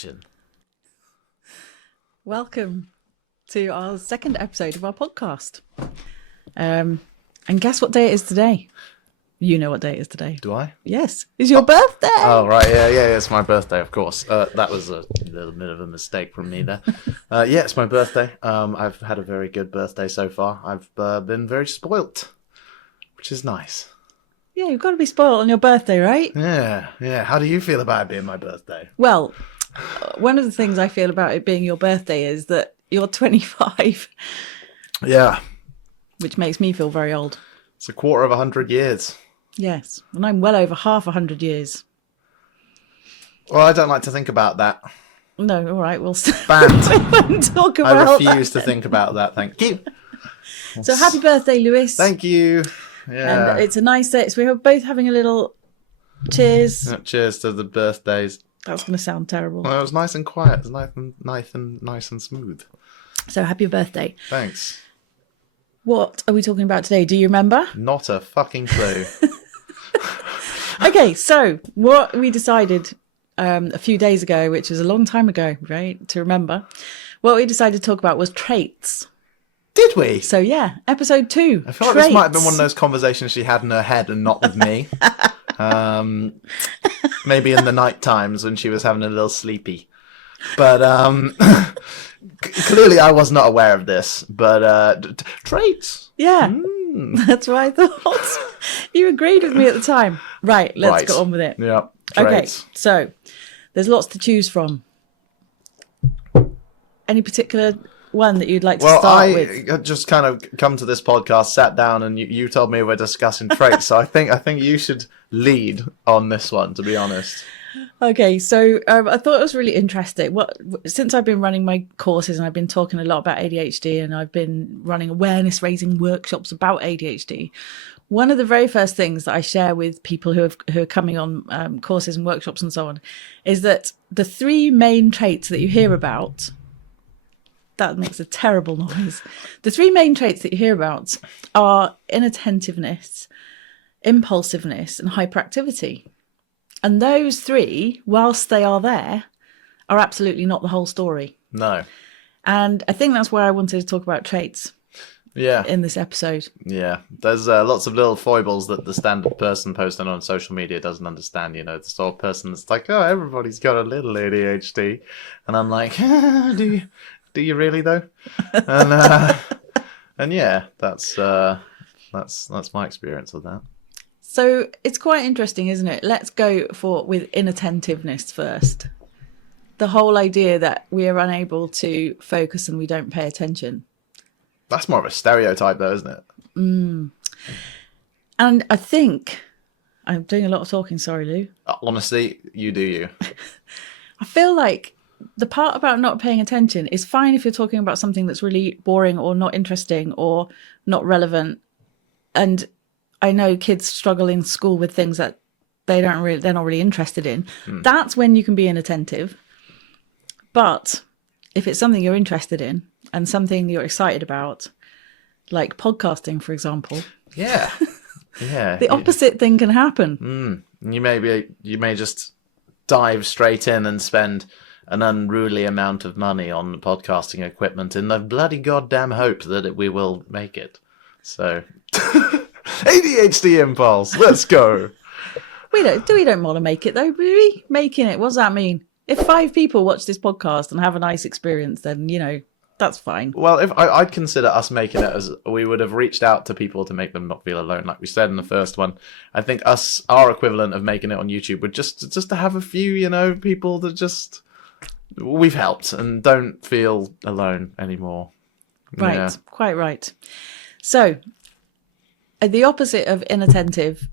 action. Welcome to our second episode of our podcast. And guess what day it is today? You know what day it is today. Do I? Yes. It's your birthday. Oh, right. Yeah, it's my birthday, of course. That was a little bit of a mistake from me there. Yeah, it's my birthday. I've had a very good birthday so far. I've been very spoilt, which is nice. Yeah, you've got to be spoiled on your birthday, right? Yeah. How do you feel about it being my birthday? Well, one of the things I feel about it being your birthday is that you're 25. Yeah. Which makes me feel very old. It's a quarter of 100 years. Yes, and I'm well over half 100 years. Well, I don't like to think about that. No, all right, we'll Banned. we won't talk about I refuse that to think about that. Thank you. So happy birthday, Lewis. Thank you. Yeah. And it's a nice day. So we're both having a little cheers. Yeah, cheers to the birthdays. That's going to sound terrible. Well, it was nice and quiet. It was nice and smooth. So happy birthday. Thanks. What are we talking about today? Do you remember? Not a fucking clue. Okay, so what we decided a few days ago, which is a long time ago, right, to remember, what we decided to talk about was traits. Did we? So yeah, episode 2. I feel like this might have been one of those conversations she had in her head and not with me. Maybe in the night times when she was having a little sleepy. But clearly I was not aware of this. But traits. Yeah, that's what I thought. You agreed with me at the time. Right, let's get on with it. Yeah. Traits. Okay, so there's lots to choose from. Any particular one that you'd like to start with? Well, I just kind of come to this podcast, sat down, and you told me we're discussing traits. So I think you should lead on this one, to be honest. Okay, so I thought it was really interesting. Since I've been running my courses and I've been talking a lot about ADHD and I've been running awareness-raising workshops about ADHD, one of the very first things that I share with people who are coming on courses and workshops and so on is that the 3 main traits that you hear about, that makes a terrible noise. The 3 main traits that you hear about are inattentiveness, impulsiveness, and hyperactivity. And those 3, whilst they are there, are absolutely not the whole story. No. And I think that's why I wanted to talk about traits. Yeah. In this episode. Yeah. There's lots of little foibles that the standard person posting on social media doesn't understand. You know, the sort of person that's like, oh, everybody's got a little ADHD. And I'm like, do you really though? And yeah, that's my experience with that. So it's quite interesting, isn't it? Let's go with inattentiveness first. The whole idea that we are unable to focus and we don't pay attention. That's more of a stereotype though, isn't it? And I think, I'm doing a lot of talking, sorry Lou. Honestly, you do you. I feel like the part about not paying attention is fine if you're talking about something that's really boring or not interesting or not relevant. And I know kids struggle in school with things that they're not really interested in. That's when you can be inattentive. But if it's something you're interested in and something you're excited about, like podcasting, for example. Yeah. Yeah. The opposite thing can happen. You may just dive straight in and spend an unruly amount of money on podcasting equipment in the bloody goddamn hope that we will make it. So ADHD impulse, let's go. We don't want to make it though, really. Making it, what does that mean? If 5 people watch this podcast and have a nice experience, then that's fine. Well, if I'd consider us making it as we would have reached out to people to make them not feel alone, like we said in the first one. I think our equivalent of making it on YouTube would just to have a few, people that just we've helped and don't feel alone anymore. Right, yeah. Quite right. So, the opposite of inattentive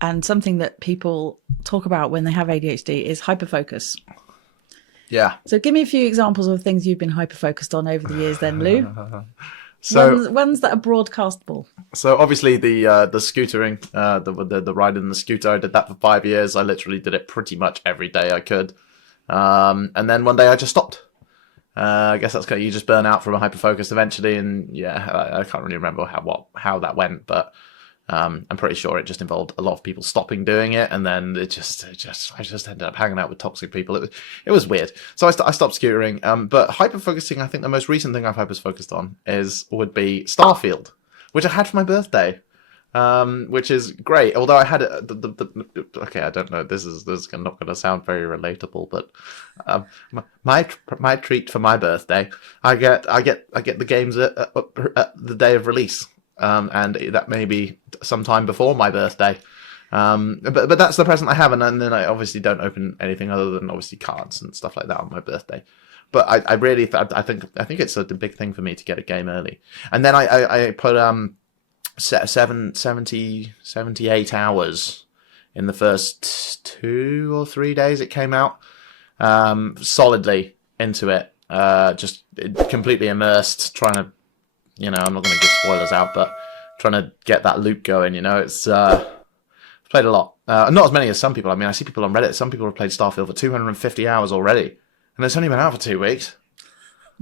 and something that people talk about when they have ADHD is hyperfocus. Yeah. So give me a few examples of things you've been hyper-focused on over the years then, Lou. So ones that are broadcastable. So obviously the scootering, the riding the scooter, I did that for 5 years. I literally did it pretty much every day I could. And then one day I just stopped. I guess that's you just burn out from a hyper-focus eventually. And yeah, I can't really remember how that went, but I'm pretty sure it just involved a lot of people stopping doing it, and then I just ended up hanging out with toxic people. It was weird. So I stopped scootering. But hyper-focusing, I think the most recent thing I've hyper-focused on would be Starfield, which I had for my birthday. Which is great. Although I had it, okay, I don't know. This is not going to sound very relatable, but my treat for my birthday, I get the games at the day of release, and that may be sometime before my birthday. But that's the present I have, and then I obviously don't open anything other than obviously cards and stuff like that on my birthday. But I really I think it's a big thing for me to get a game early, and then I put 78 hours in the first 2 or 3 days it came out, solidly into it, just completely immersed, trying to, I'm not going to give spoilers out, but trying to get that loop going. It's played a lot, not as many as some people. I mean, I see people on Reddit, some people have played Starfield for 250 hours already, and it's only been out for 2 weeks.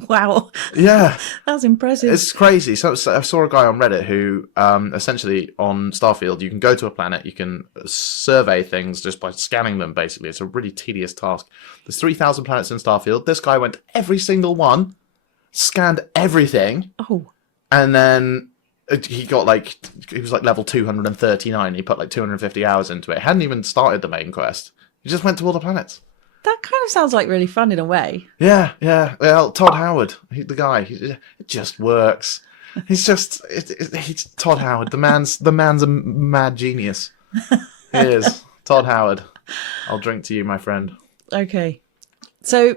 Wow. Yeah. That's impressive. It's crazy. So I saw a guy on Reddit who, essentially on Starfield, you can go to a planet, you can survey things just by scanning them, basically. It's a really tedious task. There's 3,000 planets in Starfield. This guy went every single one, scanned everything. Oh. And then he got he was level 239. He put 250 hours into it. Hadn't even started the main quest. He just went to all the planets. That kind of sounds like really fun in a way. Yeah. Well, Todd Howard, the guy, it just works. He's Todd Howard. The man's a mad genius. He is. Todd Howard. I'll drink to you, my friend. Okay. So,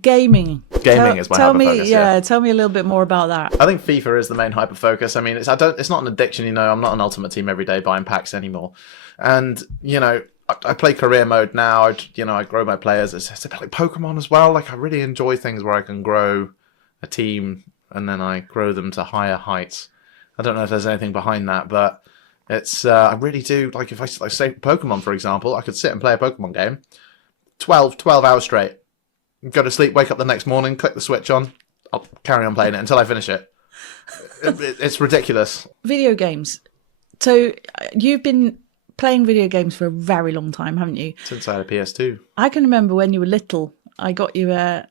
gaming. Gaming is my hyper-focus, yeah. Tell me a little bit more about that. I think FIFA is the main hyper-focus. I mean, it's not an addiction, I'm not an Ultimate Team every day buying packs anymore. And, I play career mode now. I grow my players. It's a bit like Pokemon as well. I really enjoy things where I can grow a team and then I grow them to higher heights. I don't know if there's anything behind that, but it's I really do. If I say Pokemon, for example, I could sit and play a Pokemon game 12 hours straight. Go to sleep, wake up the next morning, click the switch on. I'll carry on playing it until I finish it. It's ridiculous. Video games. So you've been playing video games for a very long time, haven't you? Since I had a PS2. I can remember when you were little, I got you I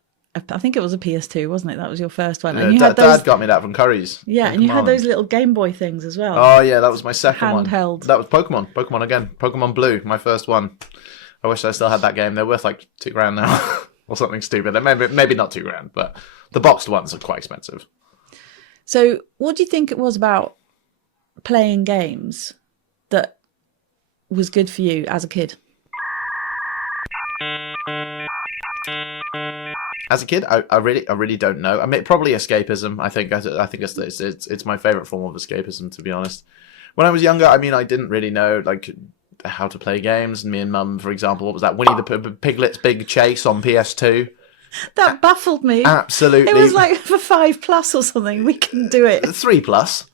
think it was a PS2, wasn't it? That was your first one. Yeah, and you Dad got me that from Curry's. Yeah, and you had those little Game Boy things as well. Oh yeah, that was my second one. Handheld. That was Pokemon. Pokemon again. Pokemon Blue, my first one. I wish I still had that game. They're worth $2,000 now. Or something stupid. Maybe not $2,000, but the boxed ones are quite expensive. So what do you think it was about playing games that was good for you as a kid? As a kid, I really don't know. I mean, probably escapism. I think it's my favorite form of escapism, to be honest. When I was younger, I mean, I didn't really know how to play games. And me and Mum, for example, what was that? Winnie the Piglet's Big Chase on PS2. That baffled me. Absolutely. It was for 5+ or something. We can do it. 3+.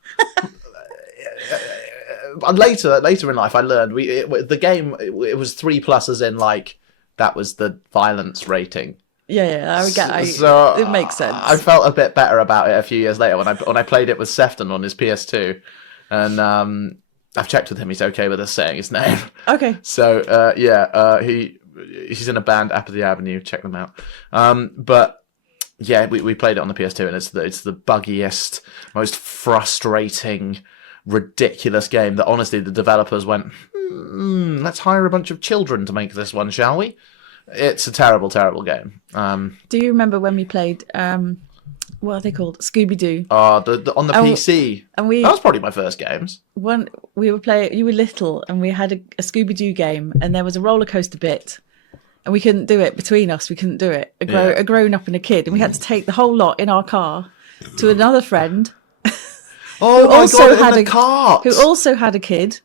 Later in life, I learned the game. It was 3+ as in that was the violence rating. Yeah, so it makes sense. I felt a bit better about it a few years later when I played it with Sefton on his PS2, and I've checked with him. He's okay with us saying his name. Okay. So he's in a band, Apathy Avenue. Check them out. But yeah, we played it on the PS2, and it's the buggiest, most frustrating, ridiculous game that honestly the developers went, let's hire a bunch of children to make this one, shall we? It's a terrible, terrible game. Do you remember when we played what are they called? Scooby-Doo. On the PC. And that was probably my first games. We were playing. You were little, and we had a Scooby-Doo game, and there was a roller coaster bit, and we couldn't do it between us. We couldn't do it. A grown up and a kid, and we had to take the whole lot in our car to another friend. Oh my god! In the cart. Who also had a kid,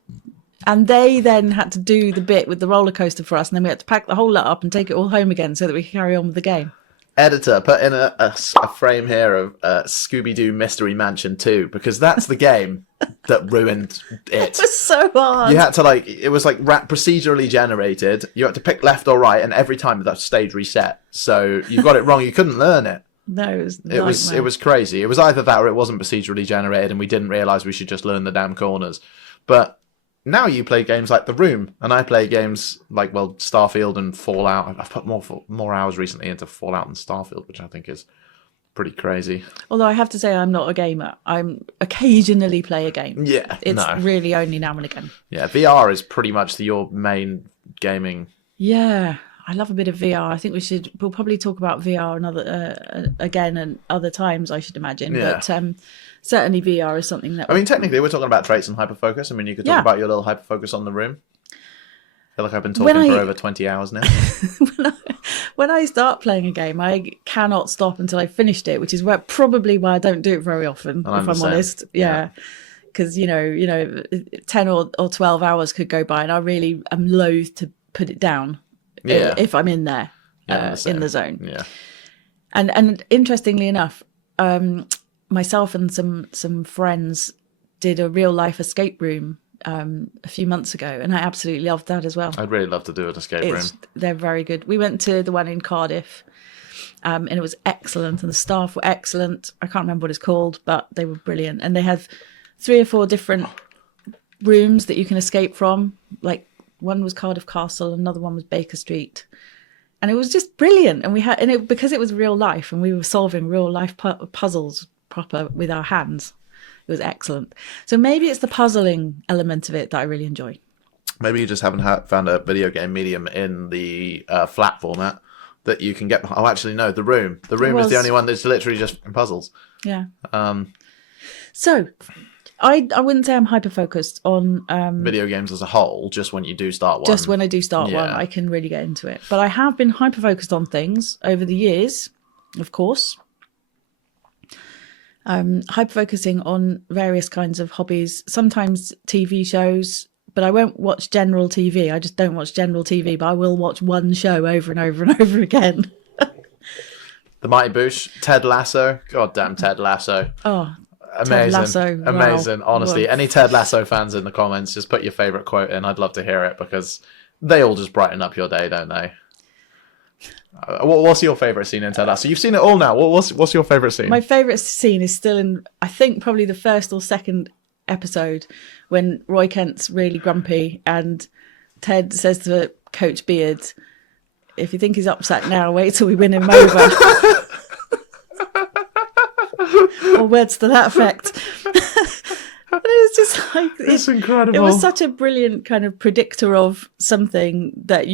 and they then had to do the bit with the roller coaster for us, and then we had to pack the whole lot up and take it all home again so that we could carry on with the game. Editor, put in a frame here of Scooby-Doo Mystery Mansion 2, because that's the game that ruined it. It was so hard. You had to it was procedurally generated. You had to pick left or right, and every time that stage reset. So you got it wrong. You couldn't learn it. No, it was crazy. It was either that or it wasn't procedurally generated, and we didn't realise we should just learn the damn corners. But now you play games like The Room, and I play games like, well, Starfield and Fallout. I've put more hours recently into Fallout and Starfield, which I think is pretty crazy. Although I have to say I'm not a gamer. I'm occasionally play a game. Yeah, It's really only now and again. Yeah, VR is pretty much your main gaming. Yeah, I love a bit of VR. I think we'll probably talk about VR again and other times, I should imagine. Yeah. But certainly VR is something that... I mean, technically, we're talking about traits and hyperfocus. I mean, you could talk about your little hyperfocus on The Room. I feel like I've been talking for over 20 hours now. When I start playing a game, I cannot stop until I've finished it, which is probably why I don't do it very often, if I'm honest. Yeah. Because, 10 or 12 hours could go by and I really am loath to put it down if I'm in there, in the zone. Yeah. And interestingly enough, myself and some friends did a real life escape room a few months ago, and I absolutely loved that as well. I'd really love to do an escape room. They're very good. We went to the one in Cardiff, and it was excellent, and the staff were excellent. I can't remember what it's called, but they were brilliant. And they have 3 or 4 different rooms that you can escape from. Like one was Cardiff Castle, another one was Baker Street, and it was just brilliant. And because it was real life, and we were solving real life puzzles proper with our hands. It was excellent. So maybe it's the puzzling element of it that I really enjoy. Maybe you just haven't found a video game medium in the flat format that you can get. Oh, actually, no, The Room. The Room is the only one that's literally just puzzles. Yeah. So I wouldn't say I'm hyper-focused on... video games as a whole, just when you do start one. Just when I do start one, I can really get into it. But I have been hyper-focused on things over the years, of course. Hyper-focusing on various kinds of hobbies, sometimes TV shows, but I won't watch general TV. I just don't watch general TV, but I will watch one show over and over and over again. The Mighty Boosh, Ted Lasso. God damn Ted Lasso. Oh, amazing. Ted Lasso. Amazing. Wow. Honestly, any Ted Lasso fans in the comments, just put your favourite quote in. I'd love to hear it because they all just brighten up your day, don't they? What's your favourite scene in Ted Lasso? You've seen it all now. What's your favourite scene? My favourite scene is still in, I think, probably the first or second episode when Roy Kent's really grumpy and Ted says to Coach Beard, if you think he's upset now, wait till we win him over. Or words to that effect. But it was just like... It's incredible. It was such a brilliant kind of predictor of something that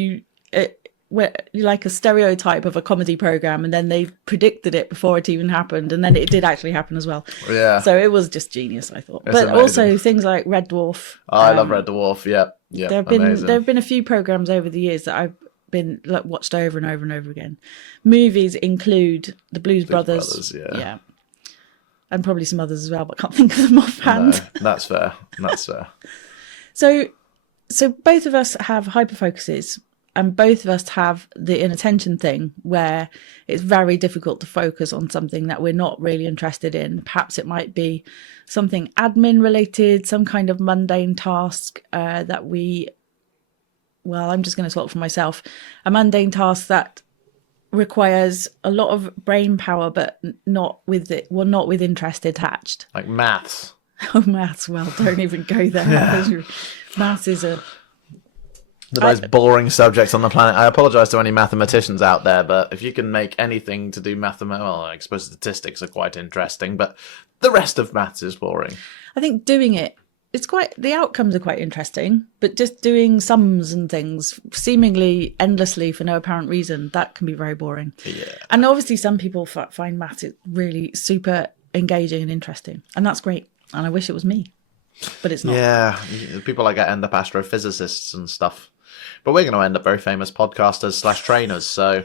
like a stereotype of a comedy program, and then they predicted it before it even happened, and then it did actually happen as well. Yeah. So it was just genius, I thought. It's but amazing. also things like Red Dwarf. I love Red Dwarf. Yeah. There have been a few programs over the years that I've been watched over and over and over again. Movies include The Blues Brothers. Yeah. And probably some others as well, but I can't think of them offhand. No, that's fair. That's fair. So both of us have hyperfocuses. And both of us have the inattention thing where it's very difficult to focus on something that we're not really interested in. Perhaps it might be something admin related, some kind of mundane task I'm just going to talk for myself. A mundane task that requires a lot of brain power, but not with interest attached. Like maths. Oh, maths. Well, don't even go there. Yeah. Maths is the most boring subject on the planet. I apologise to any mathematicians out there, but if you can make anything to do I suppose statistics are quite interesting, but the rest of maths is boring. I think doing the outcomes are quite interesting, but just doing sums and things seemingly endlessly for no apparent reason, that can be very boring. Yeah. And obviously some people find maths really super engaging and interesting, and that's great. And I wish it was me, but it's not. Yeah, people like end up astrophysicists and stuff. But we're going to end up very famous podcasters / trainers, so...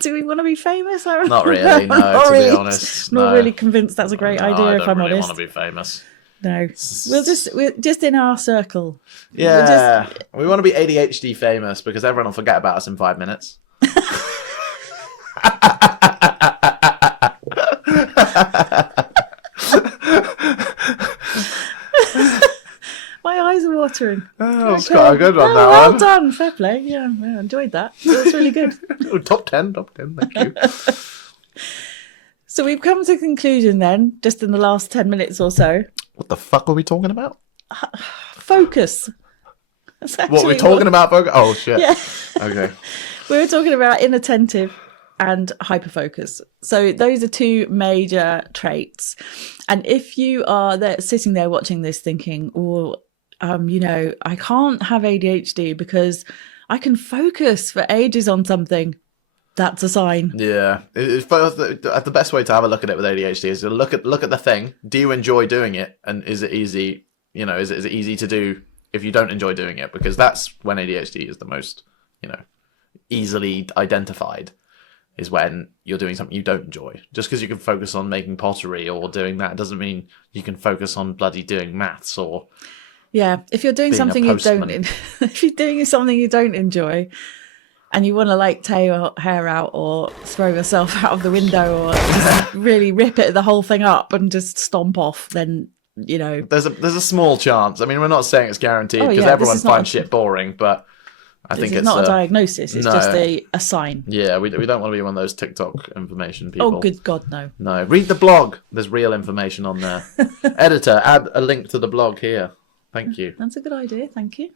Do we want to be famous? Not really, no, to be honest. Not really convinced that's a great idea, if I'm honest. I don't really want to be famous. No. We're just in our circle. Yeah, we want to be ADHD famous because everyone will forget about us in 5 minutes. My eyes are watering. Oh, it's quite a good one, that well one. Done, fair play. Yeah, I enjoyed that. That was really good. Top 10, thank you. So we've come to a conclusion then, just in the last 10 minutes or so. What the fuck were we talking about? Focus. That's What were we actually talking about? Focus? Oh, shit. Yeah. Okay. We were talking about inattentive and hyperfocus. So those are two major traits. And if you are there sitting there watching this thinking, oh, I can't have ADHD because I can focus for ages on something, that's a sign. Yeah. The best way to have a look at it with ADHD is to look at the thing. Do you enjoy doing it? And is it easy, is it easy to do if you don't enjoy doing it? Because that's when ADHD is the most, easily identified, is when you're doing something you don't enjoy. Just because you can focus on making pottery or doing that doesn't mean you can focus on bloody doing maths or... Yeah, if you're doing something you don't, if you're doing something you don't enjoy, and you want to like tear your hair out or throw yourself out of the window or just really rip the whole thing up and just stomp off, then there's a small chance. I mean, we're not saying it's guaranteed because everyone finds shit boring, but I think it's not a diagnosis. It's just a sign. Yeah, we don't want to be one of those TikTok information people. Oh, good God, no. No, read the blog. There's real information on there. Editor, add a link to the blog here. Thank you. That's a good idea. Thank you.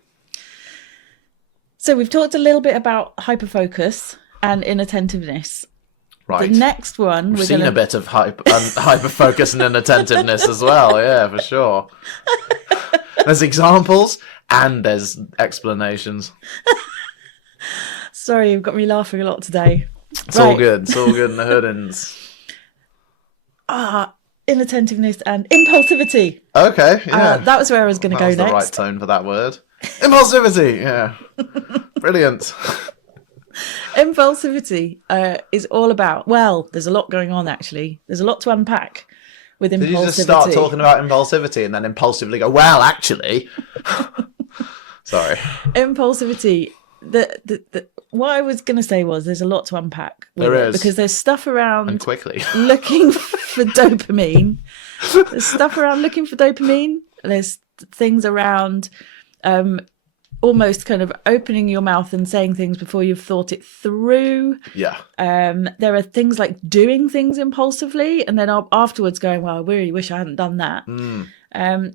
So we've talked a little bit about hyperfocus and inattentiveness. Right. The next one... We've seen a bit of hyperfocus and inattentiveness as well. Yeah, for sure. There's examples and there's explanations. Sorry, you've got me laughing a lot today. It's all good. It's all good in the hoodins. Inattentiveness and impulsivity. Okay, yeah. That was where I was going to go next. That was the right tone for that word. Impulsivity, yeah. Brilliant. Impulsivity is all about, there's a lot going on, actually. There's a lot to unpack with impulsivity. Did you just start talking about impulsivity and then impulsively go, well, actually... Sorry. Impulsivity. What I was going to say was there's a lot to unpack. There is. Because there's stuff around... And quickly. looking for dopamine. There's stuff around looking for dopamine. There's things around almost kind of opening your mouth and saying things before you've thought it through. Yeah. There are things like doing things impulsively and then afterwards going, well, I really wish I hadn't done that.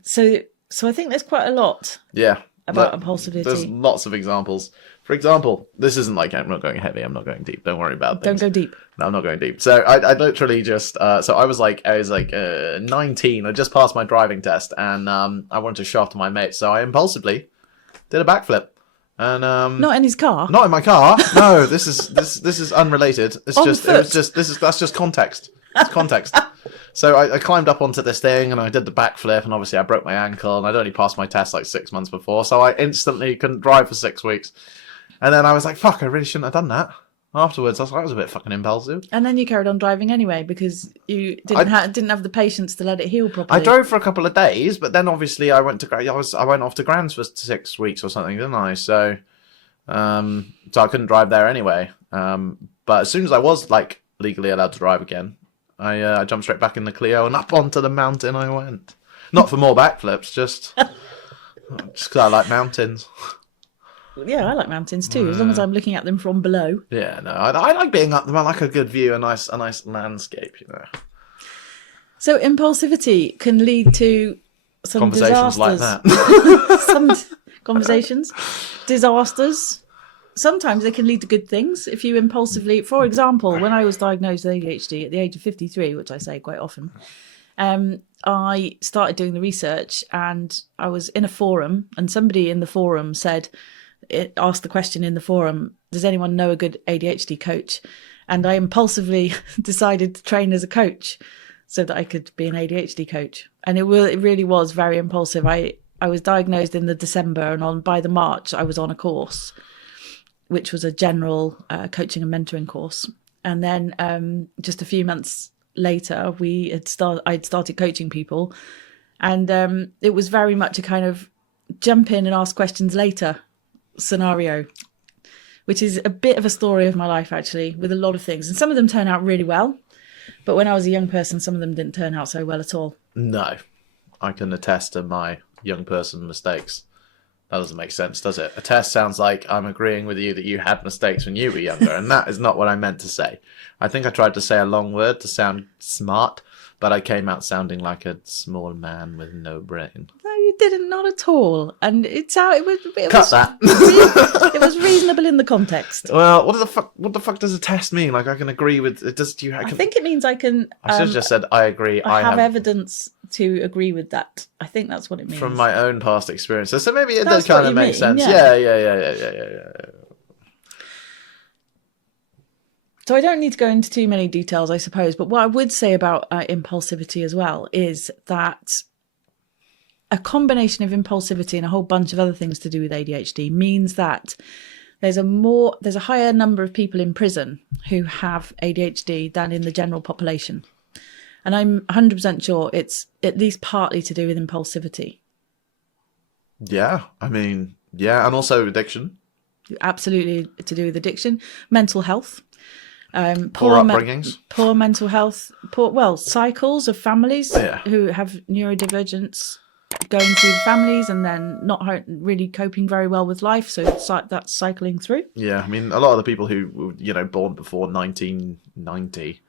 So I think there's quite a lot. Yeah. About impulsivity. There's lots of examples. For example, this isn't like, I'm not going heavy, I'm not going deep. Don't worry about things. Don't go deep. No, I'm not going deep. So I literally just, so I was like 19. I just passed my driving test and I wanted to show off to my mates. So I impulsively did a backflip. And not in his car. Not in my car. No, this is unrelated. That's just context. It's context. So I climbed up onto this thing and I did the backflip and obviously I broke my ankle and I'd only passed my test like 6 months before. So I instantly couldn't drive for 6 weeks. And then I was like, fuck, I really shouldn't have done that. Afterwards, I was like, I was a bit fucking impulsive. And then you carried on driving anyway because you didn't have the patience to let it heal properly. I drove for a couple of days, but then obviously I went off to Grants for 6 weeks or something, didn't I? So I couldn't drive there anyway. But as soon as I was like legally allowed to drive again, I jumped straight back in the Clio and up onto the mountain I went. Not for more backflips, just because I like mountains. Yeah, I like mountains too, as long as I'm looking at them from below. Yeah, no, I like being up them. I like a good view, a nice landscape, So impulsivity can lead to some conversations disasters. like that. Some conversations, disasters. Sometimes they can lead to good things if you impulsively. For example, when I was diagnosed with ADHD at the age of 53, which I say quite often, I started doing the research and I was in a forum and somebody in the forum asked the question in the forum, does anyone know a good ADHD coach? And I impulsively decided to train as a coach so that I could be an ADHD coach. And it really was very impulsive. I was diagnosed in the December and by the March I was on a course, which was a general coaching and mentoring course. And then just a few months later, I'd started coaching people. And it was very much a kind of jump in and ask questions later scenario, which is a bit of a story of my life, actually, with a lot of things. And some of them turn out really well. But when I was a young person, some of them didn't turn out so well at all. No, I can attest to my young person mistakes. That doesn't make sense, does it? A test sounds like I'm agreeing with you that you had mistakes when you were younger, and that is not what I meant to say. I think I tried to say a long word to sound smart, but I came out sounding like a small man with no brain. No, you didn't, not at all. And it Cut that. It was reasonable in the context. Well, what the fuck does a test mean? Like, I can agree with it. I think it means I can. I should have just said I agree. I have evidence to agree with that. I think that's what it means from my own past experiences. So maybe it That's does kind what of you make mean, sense. yeah. Yeah. So I don't need to go into too many details, I suppose. But what I would say about impulsivity as well is that a combination of impulsivity and a whole bunch of other things to do with ADHD means that there's a higher number of people in prison who have ADHD than in the general population. And I'm 100% sure it's at least partly to do with impulsivity. Yeah, I mean, yeah, and also addiction. Absolutely to do with addiction, mental health. Poor upbringings. Poor mental health, cycles of families who have neurodivergence going through the families and then not really coping very well with life. So that's cycling through. Yeah, I mean, a lot of the people who were, born before 1990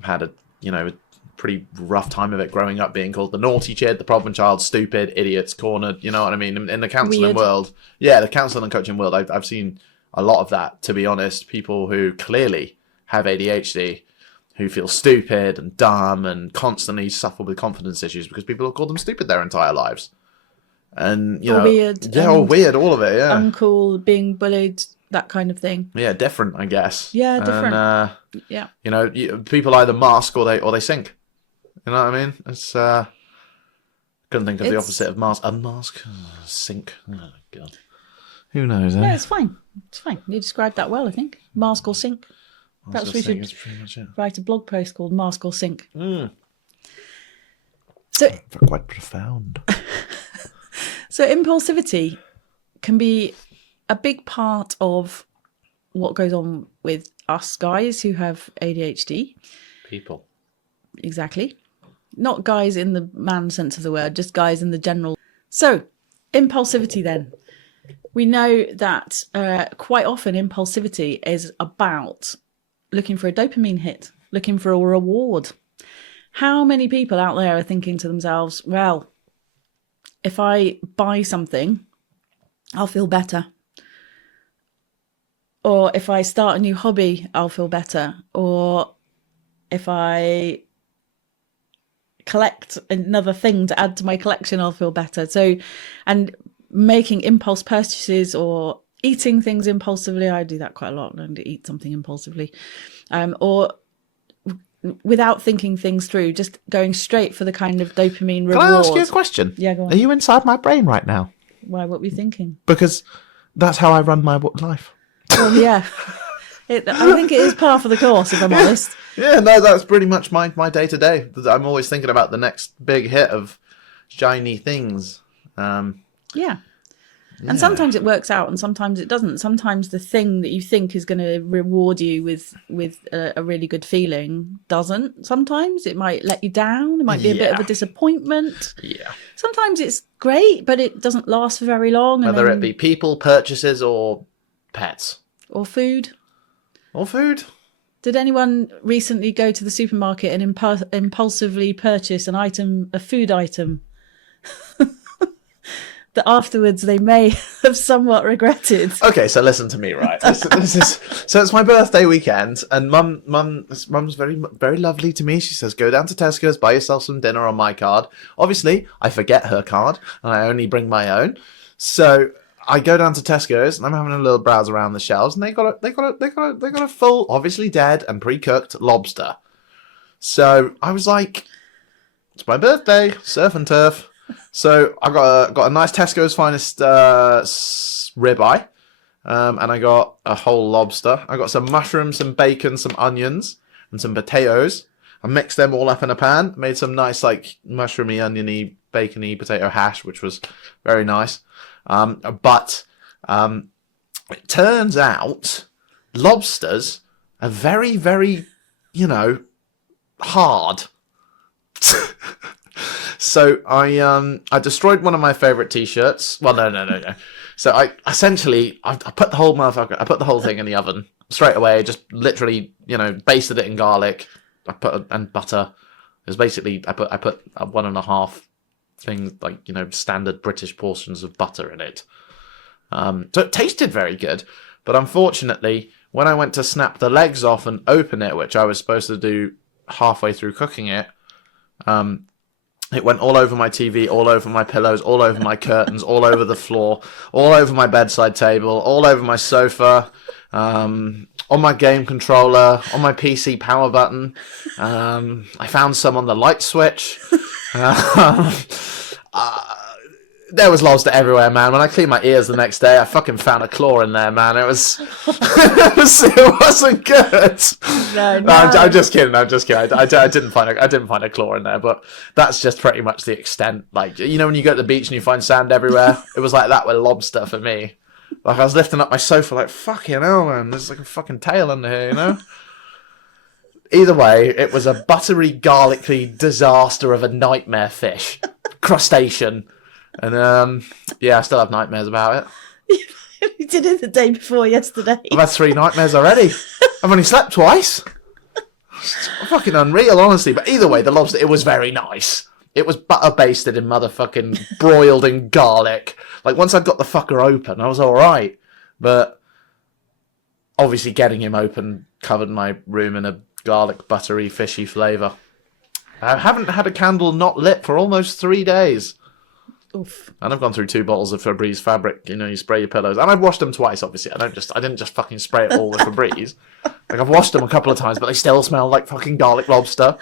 have had a pretty rough time of it growing up, being called the naughty kid, the problem child, stupid, idiots, cornered, you know what I mean? In the counselling world. Yeah, the counselling and coaching world, I've seen a lot of that, to be honest. People who clearly have ADHD, who feel stupid and dumb and constantly suffer with confidence issues because people have called them stupid their entire lives. And, weird. Yeah, or weird, all of it, yeah. Uncool, being bullied, that kind of thing. Yeah, different, I guess. Yeah, different. And, yeah. People either mask or they sink. You know what I mean? It's couldn't think of the opposite of mask. Unmask, sink. Oh god. Who knows? Eh? Yeah, it's fine. It's fine. You described that well, I think. Mask or sink. Perhaps we should write a blog post called Mask or Sink. So quite profound. So impulsivity can be a big part of what goes on with us guys who have ADHD. People. Exactly. Not guys in the man sense of the word, just guys in the general. So impulsivity then. We know that quite often impulsivity is about looking for a dopamine hit, looking for a reward. How many people out there are thinking to themselves, well, if I buy something, I'll feel better. Or if I start a new hobby, I'll feel better. Or if I collect another thing to add to my collection, I'll feel better. So, and making impulse purchases or eating things impulsively. I do that quite a lot. I learn to eat something impulsively. Or without thinking things through, just going straight for the kind of dopamine reward. Can I ask you a question? Yeah, go on. Are you inside my brain right now? Why? What were you thinking? Because that's how I run my life. Well, yeah. I think it is par for the course, if I'm honest. Yeah, no, that's pretty much my day-to-day. I'm always thinking about the next big hit of shiny things. Yeah. And sometimes it works out and sometimes it doesn't. Sometimes the thing that you think is going to reward you with a really good feeling doesn't. Sometimes it might let you down. It might be a bit of a disappointment. Yeah. Sometimes it's great, but it doesn't last for very long. Whether it be people, purchases, or pets. Or food. Or food. Did anyone recently go to the supermarket and impulsively purchase a food item that afterwards they may have somewhat regretted? Okay, so listen to me, right? So it's my birthday weekend, and mum's very, very lovely to me. She says, go down to Tesco's, buy yourself some dinner on my card. Obviously, I forget her card, and I only bring my own. So I go down to Tesco's, and I'm having a little browse around the shelves, and they got a full, obviously dead and pre-cooked lobster. So I was like, it's my birthday, surf and turf. So I got a nice Tesco's finest ribeye, and I got a whole lobster. I got some mushrooms, some bacon, some onions, and some potatoes. I mixed them all up in a pan, made some nice like mushroomy, oniony, bacony potato hash, which was very nice. But it turns out lobsters are very, very, hard. So I destroyed one of my favorite t-shirts. Well, no. So I put the whole thing in the oven straight away. Just literally, basted it in garlic. And butter. It was basically I put 1.5 things, like, you know, standard British portions of butter in it. So it tasted very good, but unfortunately, when I went to snap the legs off and open it, which I was supposed to do halfway through cooking it, it went all over my TV, all over my pillows, all over my curtains, all over the floor, all over my bedside table, all over my sofa, on my game controller, on my PC power button. I found some on the light switch. There was lobster everywhere, man. When I cleaned my ears the next day, I fucking found a claw in there, man. It wasn't good. No. I'm just kidding. I didn't find a claw in there, but that's just pretty much the extent. Like, you know, when you go to the beach and you find sand everywhere, it was like that with lobster for me. Like, I was lifting up my sofa, like, fucking hell, man. There's like a fucking tail under here, you know. Either way, it was a buttery, garlicky disaster of a nightmare fish, crustacean. And yeah, I still have nightmares about it. You did it the day before yesterday. I've had 3 nightmares already. I've only slept twice. It's fucking unreal, honestly. But either way, the lobster, it was very nice. It was butter basted in motherfucking broiled in garlic. Like, once I got the fucker open, I was alright. But obviously getting him open covered my room in a garlic, buttery, fishy flavour. I haven't had a candle not lit for almost 3 days. Oof. And I've gone through 2 bottles of Febreze fabric. You know, you spray your pillows, and I've washed them twice. Obviously, I didn't just fucking spray it all with Febreze. Like, I've washed them a couple of times, but they still smell like fucking garlic lobster.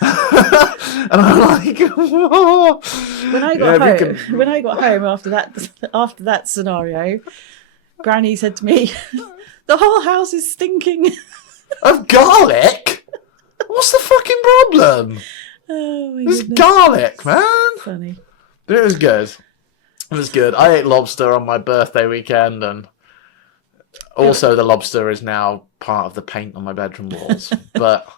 And I'm like, whoa. When I got home after that scenario, Granny said to me, "The whole house is stinking." Of garlic? What's the fucking problem? Oh my It's goodness. garlic, man. Funny. But it was good. It was good. I ate lobster on my birthday weekend, and also the lobster is now part of the paint on my bedroom walls. But,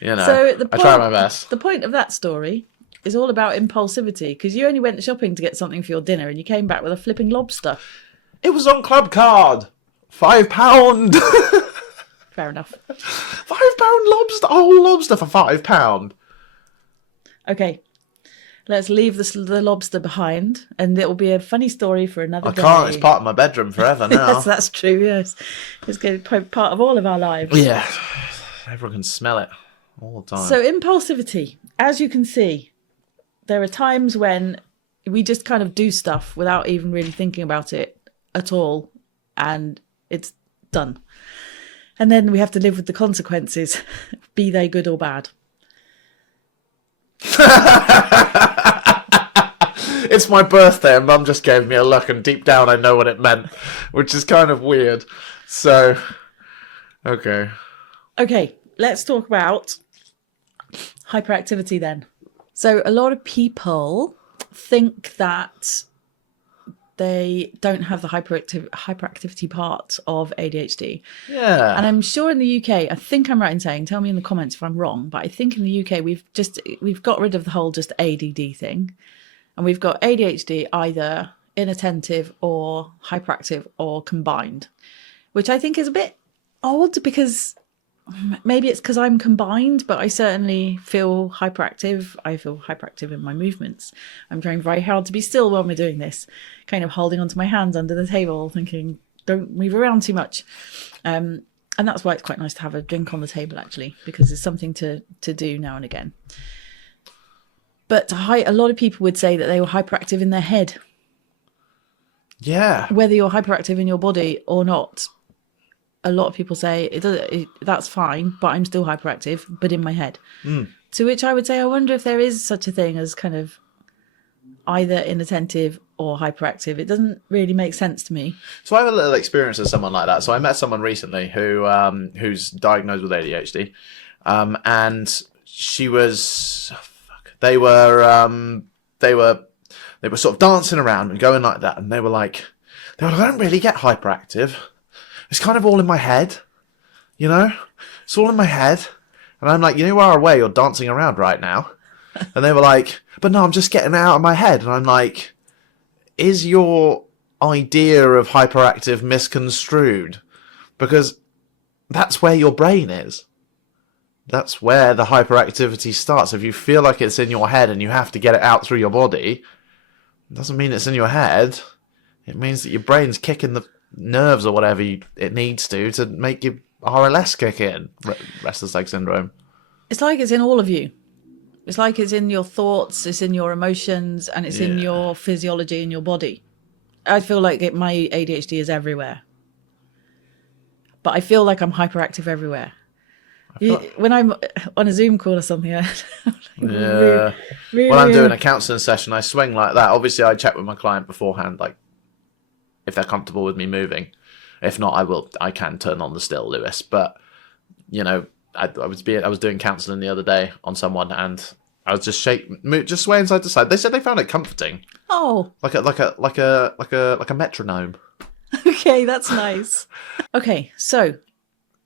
you know, So I try my best. The point of that story is all about impulsivity, because you only went shopping to get something for your dinner and you came back with a flipping lobster. It was on Club Card. £5. Fair enough. £5 lobster. A whole lobster for £5. Okay. Let's leave the lobster behind, and it will be a funny story for another day. I can't. It's part of my bedroom forever now. Yes, that's true, yes. It's going to be part of all of our lives. Yeah. Everyone can smell it all the time. So impulsivity, as you can see, there are times when we just kind of do stuff without even really thinking about it at all, and it's done. And then we have to live with the consequences, be they good or bad. It's my birthday and Mum just gave me a look, and deep down I know what it meant, which is kind of weird. So, okay. Okay, let's talk about hyperactivity then. So a lot of people think that they don't have the hyperactivity part of ADHD. Yeah. And I'm sure in the UK, I think I'm right in saying, tell me in the comments if I'm wrong, but I think in the UK we've got rid of the whole just ADD thing. And we've got ADHD either inattentive or hyperactive or combined, which I think is a bit odd, because maybe it's because I'm combined, but I certainly feel hyperactive. I feel hyperactive in my movements. I'm trying very hard to be still when we're doing this, kind of holding onto my hands under the table, thinking, don't move around too much. And that's why it's quite nice to have a drink on the table, actually, because it's something to do now and again. But a lot of people would say that they were hyperactive in their head. Yeah. Whether you're hyperactive in your body or not, a lot of people say that's fine, but I'm still hyperactive, but in my head. To which I would say, I wonder if there is such a thing as kind of either inattentive or hyperactive. It doesn't really make sense to me. So I have a little experience with someone like that. So I met someone recently who's diagnosed with ADHD, and she was. They were sort of dancing around and going like that, and they were like, I don't really get hyperactive. It's kind of all in my head, you know? It's all in my head. And I'm like, you know where you're dancing around right now? And they were like, but no, I'm just getting out of my head. And I'm like, is your idea of hyperactive misconstrued? Because that's where your brain is. that's where the hyperactivity starts. If you feel like it's in your head and you have to get it out through your body, it doesn't mean it's in your head. It means that your brain's kicking the nerves or whatever it needs to make your RLS kick in. Restless leg syndrome. It's like it's in all of you. It's like it's in your thoughts, it's in your emotions, and it's in your physiology in your body. I feel like my ADHD is everywhere. But I feel like I'm hyperactive everywhere. When I'm on a Zoom call or something, when I'm doing a counselling session, I swing like that. Obviously, I check with my client beforehand, like if they're comfortable with me moving. If not, I can turn on the still Lewis. But I was doing counselling the other day on someone, and I was just just swaying side to side. They said they found it comforting. Oh, like a metronome. Okay, that's nice. Okay, so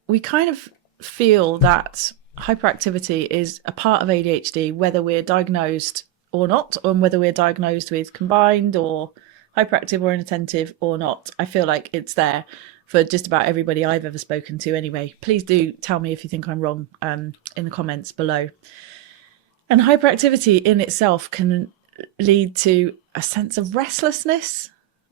we kind of feel that hyperactivity is a part of ADHD, whether we're diagnosed or not, or whether we're diagnosed with combined or hyperactive or inattentive or not. I feel like it's there for just about everybody I've ever spoken to anyway. Please do tell me if you think I'm wrong in the comments below. And hyperactivity in itself can lead to a sense of restlessness,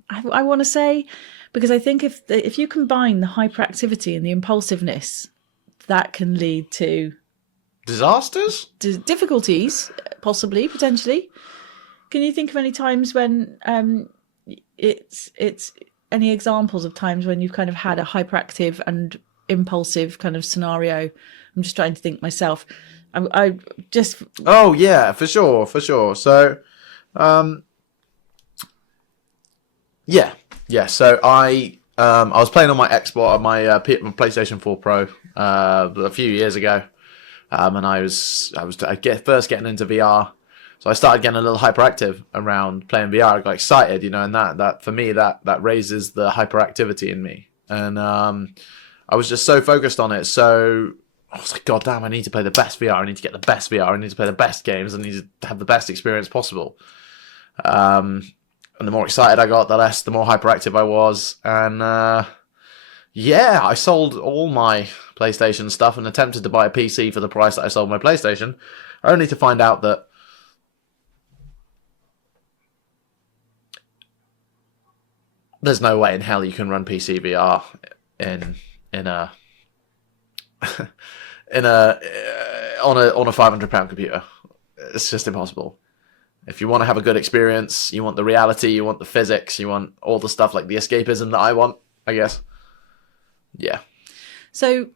I want to say, because I think if you combine the hyperactivity and the impulsiveness, that can lead to disasters, difficulties, possibly, potentially. Can you think of any times when it's any examples of times when you've kind of had a hyperactive and impulsive kind of scenario? I'm just trying to think myself. I just... Oh yeah, for sure. So, yeah. So I was playing on my Xbox, my PlayStation 4 Pro, a few years ago, and I was first getting into VR. So I started getting a little hyperactive around playing VR. I got excited, and that for me that raises the hyperactivity in me, and I was just so focused on it. So I was like, God damn, I need to play the best VR. I need to get the best VR. I need to play the best games. I need to have the best experience possible. And the more excited I got, the more hyperactive I was. And I sold all my PlayStation stuff and attempted to buy a PC for the price that I sold my PlayStation, only to find out that there's no way in hell you can run PC VR in a on a £500 computer. It's just impossible. If you want to have a good experience, you want the reality, you want the physics, you want all the stuff like the escapism that I want, I guess. Yeah. So,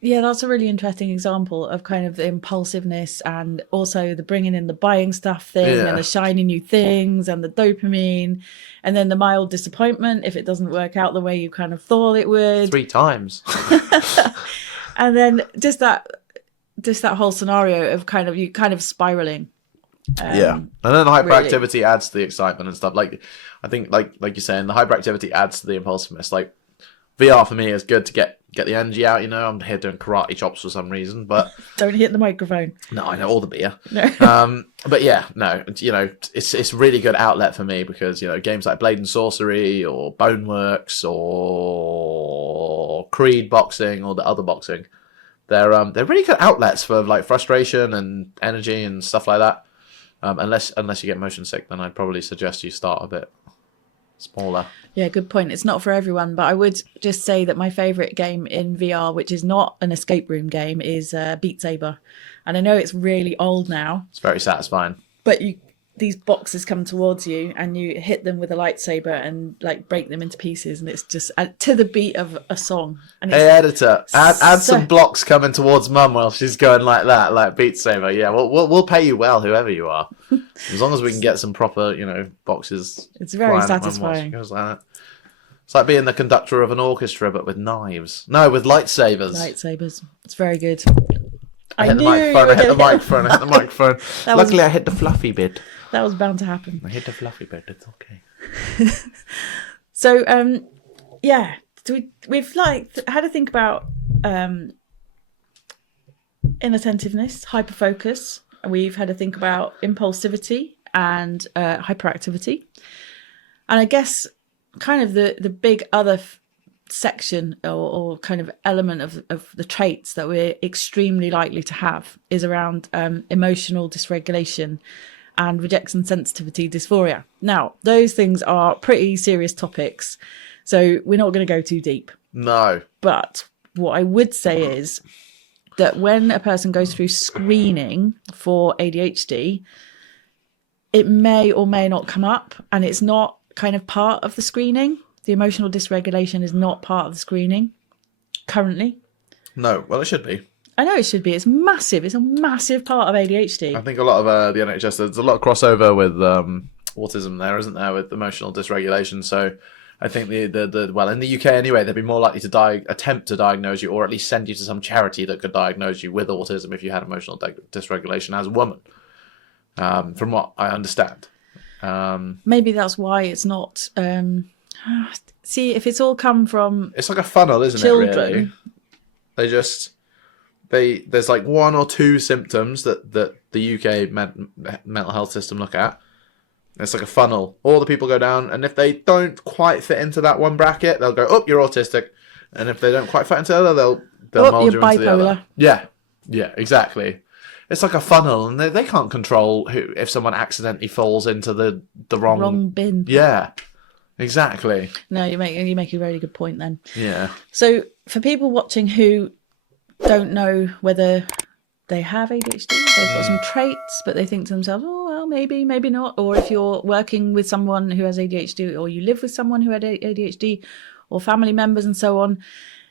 yeah, that's a really interesting example of kind of the impulsiveness and also the bringing in the buying stuff thing and the shiny new things and the dopamine and then the mild disappointment if it doesn't work out the way you kind of thought it would. 3 times. And then just that whole scenario of kind of spiraling. And then the hyperactivity adds to the excitement and stuff. Like, I think, like you're saying, the hyperactivity adds to the impulsiveness. Like, VR for me is good to get the energy out. I'm here doing karate chops for some reason, but don't hit the microphone. No, I know, all the beer. No. But yeah, no, it's really good outlet for me because games like Blade and Sorcery or Boneworks or Creed boxing or the other boxing, they're really good outlets for like frustration and energy and stuff like that. Unless you get motion sick, then I'd probably suggest you start a bit smaller. Yeah, good point. It's not for everyone, but I would just say that my favourite game in VR, which is not an escape room game, is Beat Saber. And I know it's really old now. It's very satisfying. But these boxes come towards you and you hit them with a lightsaber and like break them into pieces, and it's just to the beat of a song. And hey editor, add some blocks coming towards Mum while she's going like that, like Beat Saber. Yeah, we'll pay you well, whoever you are, as long as we can get some proper boxes. It's very satisfying. It's like being the conductor of an orchestra, but with knives. No, with lightsabers. Lightsabers. It's very good. I hit the microphone. Luckily, I hit the fluffy bit. That was bound to happen. I hit the fluffy bit. It's okay. So, we've had to think about inattentiveness, hyperfocus. We've had to think about impulsivity and hyperactivity. And I guess kind of the big other section or kind of element of the traits that we're extremely likely to have is around emotional dysregulation and rejection sensitivity dysphoria. Now, those things are pretty serious topics, so we're not going to go too deep. No. But what I would say is that when a person goes through screening for ADHD, it may or may not come up, and it's not kind of part of the screening. The emotional dysregulation is not part of the screening currently. No, well, it should be. I know it should be. It's massive. It's a massive part of ADHD. I think a lot of the NHS, there's a lot of crossover with autism there, isn't there, with emotional dysregulation. So I think well, in the UK anyway, they'd be more likely to attempt to diagnose you, or at least send you to some charity that could diagnose you with autism if you had emotional dysregulation as a woman, from what I understand. Maybe that's why it's not... see, if it's all come from... It's like a funnel, isn't children, it, really? There's like one or two symptoms that the UK mental health system look at. It's like a funnel. All the people go down, and if they don't quite fit into that one bracket, they'll go, "Oh, you're autistic," and if they don't quite fit into the other, they'll mold you into the other. Yeah, exactly. It's like a funnel, and they can't control if someone accidentally falls into the wrong bin. Yeah, exactly. No, you make a very good point then. Yeah. So for people watching who don't know whether they have ADHD, they've got some traits, but they think to themselves, "Oh, well, maybe not." Or if you're working with someone who has ADHD, or you live with someone who had ADHD, or family members and so on,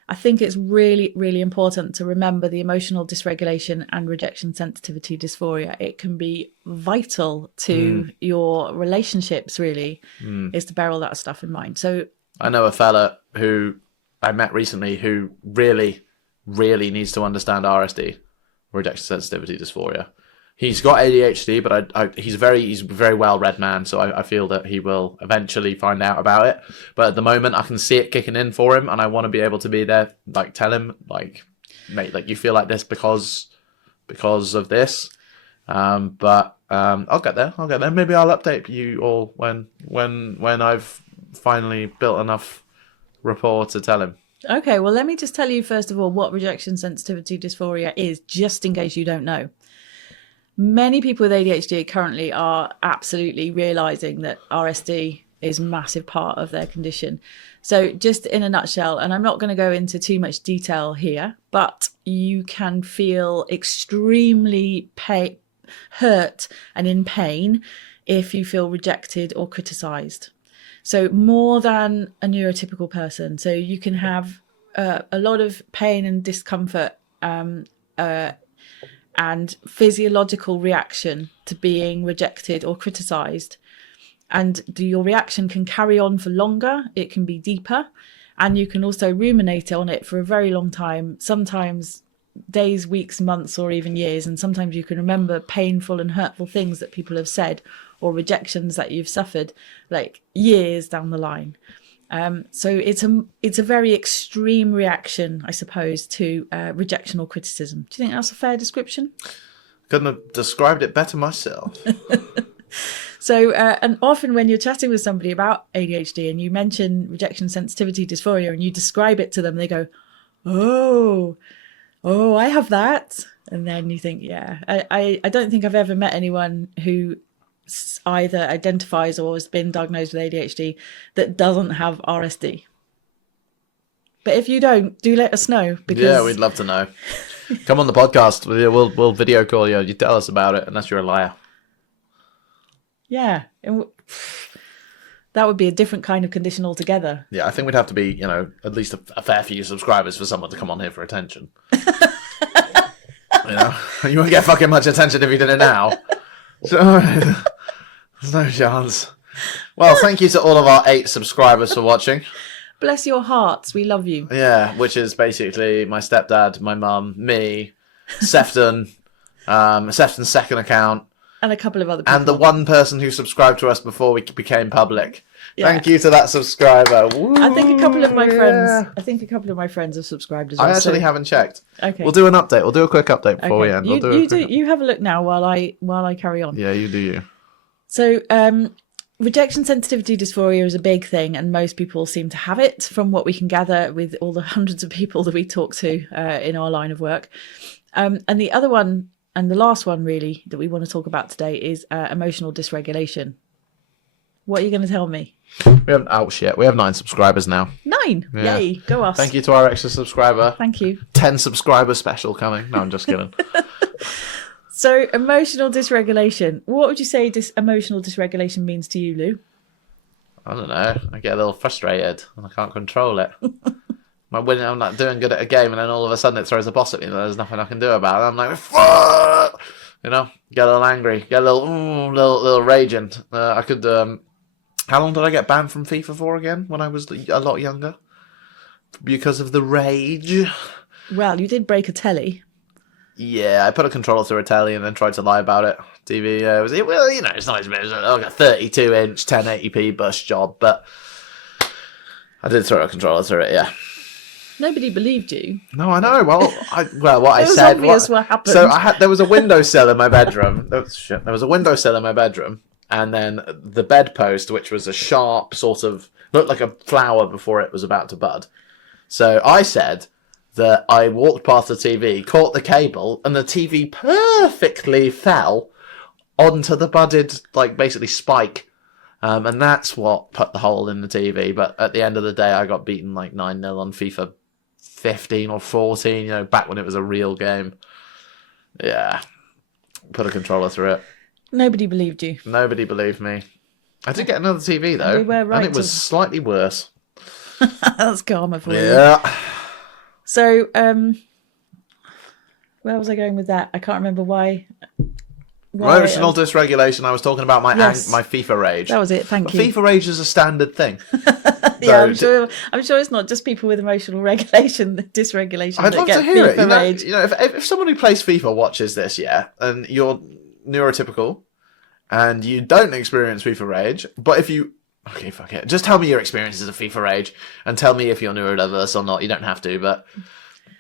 I think it's really, really important to remember the emotional dysregulation and rejection sensitivity dysphoria. It can be vital to your relationships, really, is to bear all that stuff in mind. So I know a fella who I met recently who really, really needs to understand RSD, rejection sensitivity dysphoria. He's got ADHD, but he's a very well-read man, so I feel that he will eventually find out about it. But at the moment, I can see it kicking in for him, and I want to be able to be there, like tell him, like, mate, like you feel like this because of this. But I'll get there. Maybe I'll update you all when I've finally built enough rapport to tell him. Okay, well, let me just tell you first of all what rejection sensitivity dysphoria is, just in case you don't know. Many people with ADHD currently are absolutely realizing that RSD is a massive part of their condition. So just in a nutshell, and I'm not going to go into too much detail here, but you can feel extremely hurt and in pain if you feel rejected or criticized. So more than a neurotypical person. So you can have a lot of pain and discomfort and physiological reaction to being rejected or criticized. And your reaction can carry on for longer. It can be deeper. And you can also ruminate on it for a very long time, sometimes days, weeks, months, or even years. And sometimes you can remember painful and hurtful things that people have said or rejections that you've suffered like years down the line. So it's a very extreme reaction, I suppose, to rejection or criticism. Do you think that's a fair description? Couldn't have described it better myself. So, and often when you're chatting with somebody about ADHD and you mention rejection sensitivity dysphoria and you describe it to them, they go, oh, I have that. And then you think, yeah, I don't think I've ever met anyone who either identifies or has been diagnosed with ADHD that doesn't have RSD. But if you don't, do let us know. Because... Yeah, we'd love to know. Come on the podcast. We'll video call you. You tell us about it, unless you're a liar. Yeah. That would be a different kind of condition altogether. Yeah, I think we'd have to be, at least a fair few subscribers for someone to come on here for attention. You won't get fucking much attention if you did it now. So, there's no chance. Well, thank you to all of our 8 subscribers for watching. Bless your hearts. We love you. Yeah, which is basically my stepdad, my mum, me, Sefton, Sefton's second account. And a couple of other people. And the one person who subscribed to us before we became public. Yeah. Thank you to that subscriber. Woo, I think a couple of my friends have subscribed as well. I actually haven't checked. Okay. We'll do an update. We'll do a quick update before we end. You have a look now while I carry on. Yeah, you do you. So rejection sensitivity dysphoria is a big thing, and most people seem to have it from what we can gather with all the hundreds of people that we talk to in our line of work. And the other one, and the last one really, that we want to talk about today is emotional dysregulation. What are you going to tell me? We haven't ouch yet. We have 9 subscribers now. 9! Yeah. Yay, go us. Thank you to our extra subscriber. Thank you. 10 subscriber special coming. No, I'm just kidding. So, emotional dysregulation. What would you say emotional dysregulation means to you, Lou? I don't know. I get a little frustrated and I can't control it. When I'm not doing good at a game and then all of a sudden it throws a boss at me and there's nothing I can do about it. I'm like, fuck! You know, get a little angry, get a little raging. I could. How long did I get banned from FIFA for again? When I was a lot younger, because of the rage. Well, you did break a telly. Yeah, I put a controller through a telly and then tried to lie about it. TV well, you know, it's not as bad as like a 32-inch 1080p bus job, but I did throw a controller through it. Yeah. Nobody believed you. No, I know. Well, what I It was said. obvious what happened. So there was a windowsill in my bedroom. There was a windowsill in my bedroom, and then the bedpost, which was a sharp sort of looked like a flower before it was about to bud. So I said that I walked past the TV, caught the cable, and the TV perfectly fell onto the budded, like basically spike. And that's what put the hole in the TV. But at the end of the day, I got beaten like 9-0 on FIFA 15 or 14, you know, back when it was a real game. Yeah. Put a controller through it. Nobody believed you. Nobody believed me. I did get another TV, though. We were right and it was slightly worse. That's karma for you. Yeah. So, where was I going with that? I can't remember why. Emotional dysregulation. I was talking about my Yes. my FIFA rage. That was it. Thank But you. FIFA rage is a standard thing. Yeah, So, I'm sure it's not just people with emotional regulation, dysregulation I'd that love get to hear it. FIFA You know, rage. if someone who plays FIFA watches this, yeah, and you're neurotypical and you don't experience FIFA rage, but if you, okay, fuck it, just tell me your experiences of FIFA rage and tell me if you're neurodiverse or not. You don't have to, but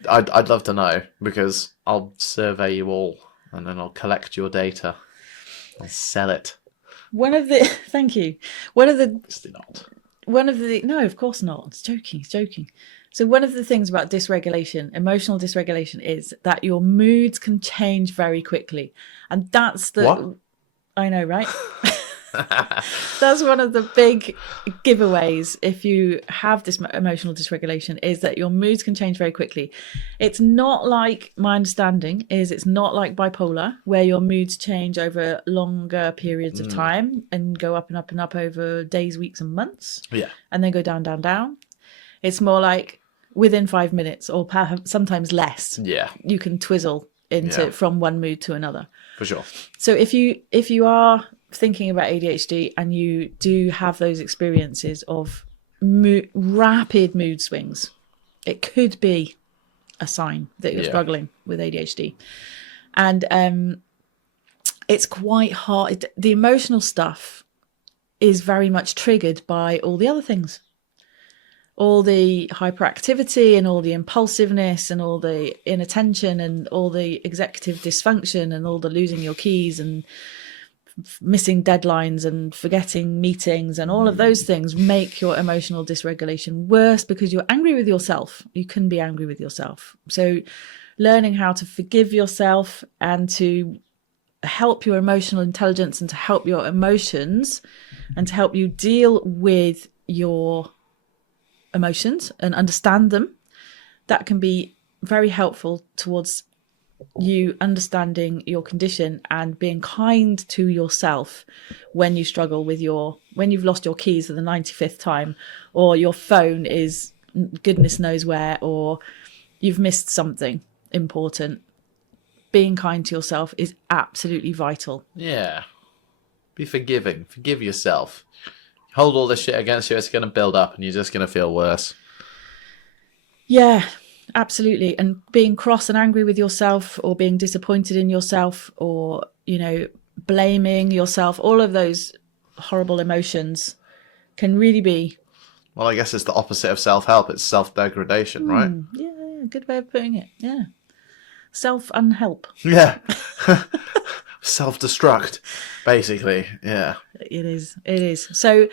I'd love to know, because I'll survey you all and then I'll collect your data. I'll sell it. Thank you. One of the Obviously not. no, of course not. It's joking. So one of the things about dysregulation, emotional dysregulation, is that your moods can change very quickly. And that's What? I know, right? That's one of the big giveaways if you have this emotional dysregulation, is that your moods can change very quickly. It's not like, my understanding is, it's not like bipolar, where your moods change over longer periods of time and go up and up and up over days, weeks and months. Yeah. And then go down, down, down. It's more like within 5 minutes, or perhaps sometimes less. Yeah, You can twizzle into from one mood to another. for sure. So if you are thinking about ADHD and you do have those experiences of rapid mood swings, it could be a sign that you're struggling with ADHD. And it's quite hard. The emotional stuff is very much triggered by all the other things. All the hyperactivity and all the impulsiveness and all the inattention and all the executive dysfunction and all the losing your keys and missing deadlines and forgetting meetings, and all of those things make your emotional dysregulation worse, because you're angry with yourself. You can be angry with yourself. So learning how to forgive yourself and to help your emotional intelligence and to help your emotions and to help you deal with your emotions and understand them, that can be very helpful towards you understanding your condition and being kind to yourself when you struggle with when you've lost your keys for the 95th time, or your phone is goodness knows where, or you've missed something important. Being kind to yourself is absolutely vital. Yeah. Be forgiving. Forgive yourself. Hold all this shit against you, it's going to build up and you're just going to feel worse. Yeah, absolutely. And being cross and angry with yourself, or being disappointed in yourself, or, blaming yourself, all of those horrible emotions can really be... Well, I guess it's the opposite of self-help. It's self-degradation, right? Yeah, good way of putting it. Yeah. Self-unhelp. Yeah. self-destruct, basically. Yeah. It is. It is. So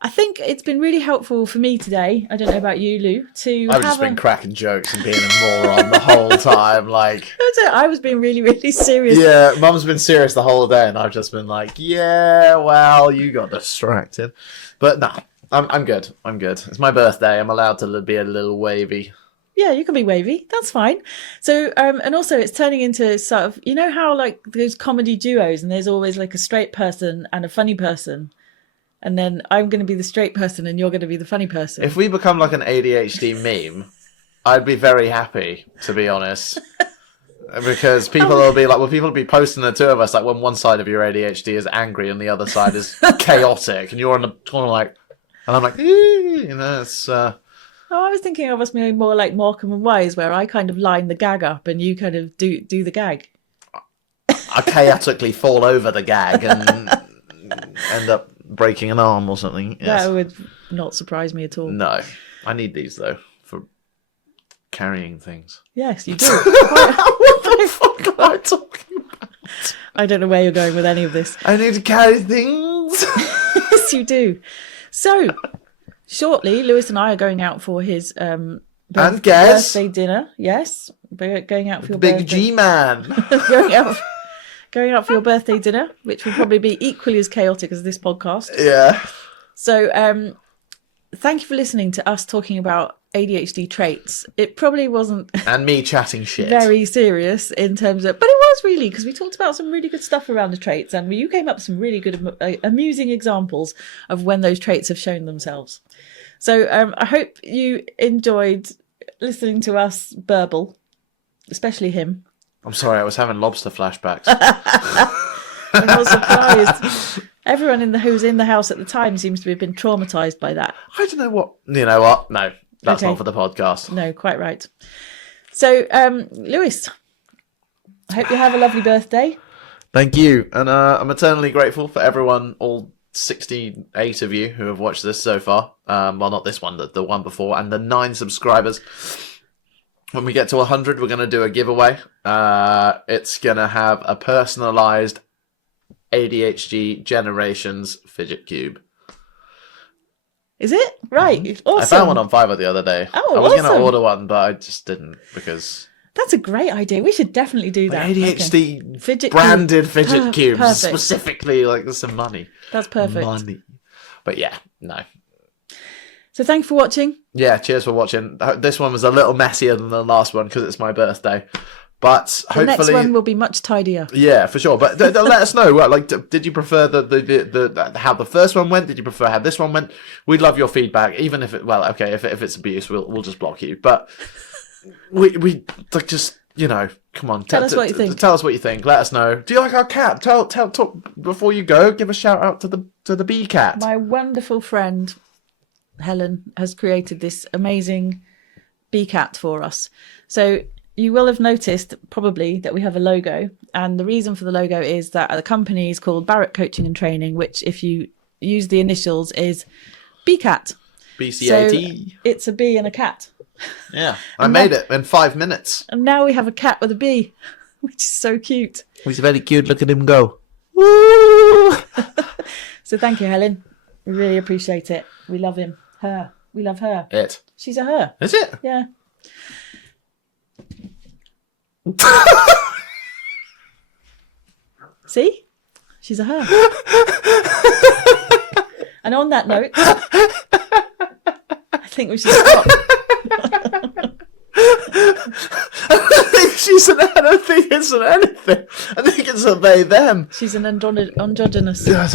I think it's been really helpful for me today. I don't know about you, Lou, to I've have just been cracking jokes and being a moron the whole time. Like, I was being really, really serious. yeah, Mum's been serious the whole day, and I've just been like, yeah, well, you got distracted. But no, I'm good. I'm good. It's my birthday. I'm allowed to be a little wavy. Yeah, you can be wavy. That's fine. So, and also it's turning into sort of, you know how like those comedy duos and there's always like a straight person and a funny person. And then I'm going to be the straight person and you're going to be the funny person. If we become like an ADHD meme, I'd be very happy, to be honest. Because people will be like, well, people will be posting the two of us, like when one side of your ADHD is angry and the other side is chaotic. And you're on the corner like, and I'm like, you know, it's... Oh, I was thinking of us being more like Morecambe and Wise, where I kind of line the gag up and you kind of do the gag. I chaotically fall over the gag and end up breaking an arm or something. Yes. That would not surprise me at all. No. I need these, though, for carrying things. Yes, you do. What the fuck am I talking about? I don't know where you're going with any of this. I need to carry things. Yes, you do. So... shortly, Lewis and I are going out for his birthday dinner. Yes, we're going out for your Big birthday. G-man. going out for your birthday dinner, which will probably be equally as chaotic as this podcast. Yeah. So, thank you for listening to us talking about ADHD traits. It probably wasn't And me chatting shit. very serious in terms of, but it was really, because we talked about some really good stuff around the traits, and you came up with some really good, amusing examples of when those traits have shown themselves. So I hope you enjoyed listening to us burble, especially him. I'm sorry, I was having lobster flashbacks. I'm not surprised. Everyone who's in the house at the time seems to have been traumatised by that. I don't know what... You know what? No, that's Okay. not for the podcast. No, quite right. So, Lewis, I hope you have a lovely birthday. Thank you. And I'm eternally grateful for everyone, all 68 of you who have watched this so far. Well, not this one, the one before, and the 9 subscribers. When we get to 100, we're going to do a giveaway. It's going to have a personalised ADHD Generations fidget cube. Is it? Right. Awesome. I found one on Fiverr the other day. Oh, I was going awesome. to order one, but I just didn't because... That's a great idea. We should definitely do that. ADHD Okay. Fidget branded fidget cubes. Perfect. Specifically, like, there's some money. That's perfect. Money. But yeah, no. So thanks for watching. Yeah, cheers for watching. This one was a little messier than the last one because it's my birthday. But The hopefully... next one will be much tidier. Yeah, for sure. But let us know. Like, did you prefer the how the first one went? Did you prefer how this one went? We'd love your feedback, even if it... Well, okay, if it's abuse, we'll just block you. But we like just, you know, come on. Tell us what you think. Tell us what you think. Let us know. Do you like our cat? Talk before you go. Give a shout out to the bee cat. My wonderful friend Helen has created this amazing bee cat for us. So you will have noticed probably that we have a logo, and the reason for the logo is that the company is called Barrett Coaching and Training, which if you use the initials is BCAT. BCAT. So it's a bee and a cat. Yeah, I made it in 5 minutes. And now we have a cat with a bee, which is so cute. He's very cute. Look at him go. Woo! So thank you, Helen. We really appreciate it. We love him. Her. We love her. It. She's a her. Is it? Yeah. See? She's a her. And on that note, I think we should stop. I think she's an... I don't think it's an anything. I think it's a they, them. She's an androgynous. Yes.